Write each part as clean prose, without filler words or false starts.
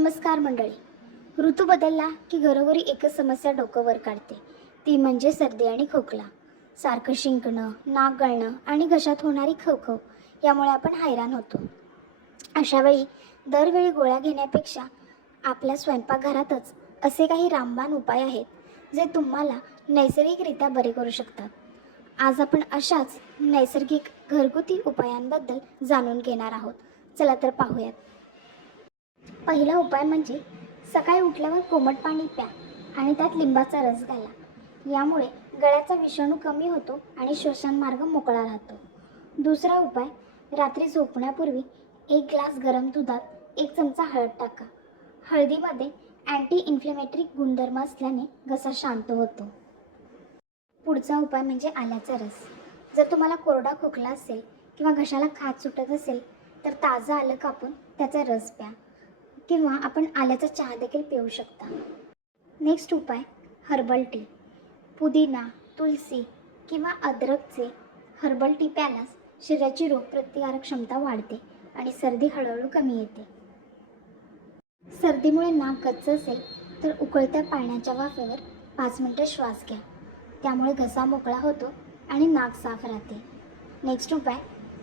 नमस्कार मंडळी. ऋतू बदलला की घरोघरी एकच समस्या डोकं वर काढते, ती म्हणजे सर्दी आणि खोकला. सारखं शिंकणं, नाक गळणं आणि घशात होणारी खवखव यामुळे आपण हैराण होतो. अशा वेळी दरवेळी गोळ्या घेण्यापेक्षा आपल्या स्वयंपाकघरातच असे काही रामबाण उपाय आहेत जे तुम्हाला नैसर्गिकरित्या बरे करू शकतात. आज आपण अशाच नैसर्गिक घरगुती उपायांबद्दल जाणून घेणार आहोत. चला तर पाहूयात. पहिला उपाय म्हणजे सकाळी उठल्यावर कोमट पाणी प्या आणि त्यात लिंबाचा रस घाला. यामुळे गळ्याचा विषाणू कमी होतो आणि श्वसन मार्ग मोकळा राहतो. दुसरा उपाय, रात्री झोपण्यापूर्वी 1 ग्लास गरम दुधात 1 चमचा हळद टाका. हळदीमध्ये अँटी इन्फ्लेमेटरी गुणधर्म असल्याने घसा शांत होतो. पुढचा उपाय म्हणजे आल्याचा रस. जर तुम्हाला कोरडा खोकला असेल किंवा घशाला खाज सुटत असेल तर ताजं आलं कापून त्याचा रस प्या किंवा आपण आल्याचा चहा देखील पिऊ शकता. नेक्स्ट उपाय, हर्बल टी. पुदिना, तुलसी किंवा अद्रकचे हर्बल टी प्यायल्यास शरीराची रोगप्रतिकारक क्षमता वाढते आणि सर्दी हळूहळू कमी येते. सर्दीमुळे नाक गच्च असेल तर उकळत्या पाण्याच्या वाफेवर 5 मिनिटे श्वास घ्या. त्यामुळे घसा मोकळा होतो आणि नाक साफ राहते. नेक्स्ट उपाय,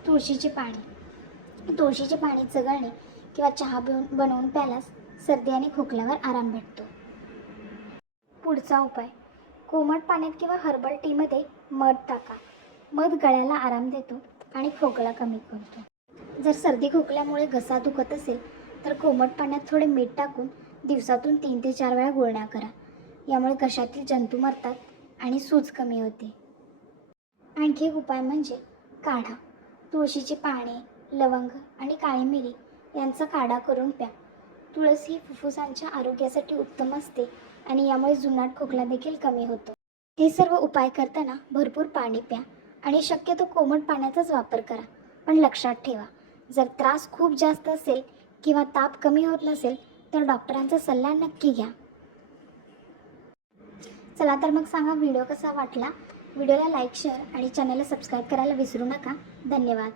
तुळशीची पाने. तुळशीचे पाणी चघळणे किंवा चहा बनवून प्यायल्यास सर्दी आणि खोकल्यावर आराम भेटतो. पुढचा उपाय, कोमट पाण्यात किंवा हर्बल टीमध्ये मध टाका. मध गळ्याला आराम देतो आणि खोकला कमी करतो. जर सर्दी खोकल्यामुळे घसा दुखत असेल तर कोमट पाण्यात थोडे मीठ टाकून दिवसातून 3 ते 4 वेळा गुळण्या करा. यामुळे घशातील जंतू मरतात आणि सूज कमी होते. आणखी एक उपाय म्हणजे काढा. तुळशीची पाने, लवंग आणि काळी मिरी यांचा काढा करून प्या. तुळस ही फुफ्फुसांच्या आरोग्यासाठी उत्तम असते आणि यामुळे जुनाट खोकला देखील कमी होतो. हे सर्व उपाय करताना भरपूर पाणी प्या आणि शक्यतो कोमट पाण्याचाच वापर करा. पण लक्षात ठेवा, जर त्रास खूप जास्त असेल किंवा ताप कमी होत नसेल तर डॉक्टरांचा सल्ला नक्की घ्या. चला तर मग सांगा, व्हिडिओ कसा वाटला. व्हिडिओला लाईक, शेअर आणि चॅनलला सबस्क्राईब करायला विसरू नका. धन्यवाद.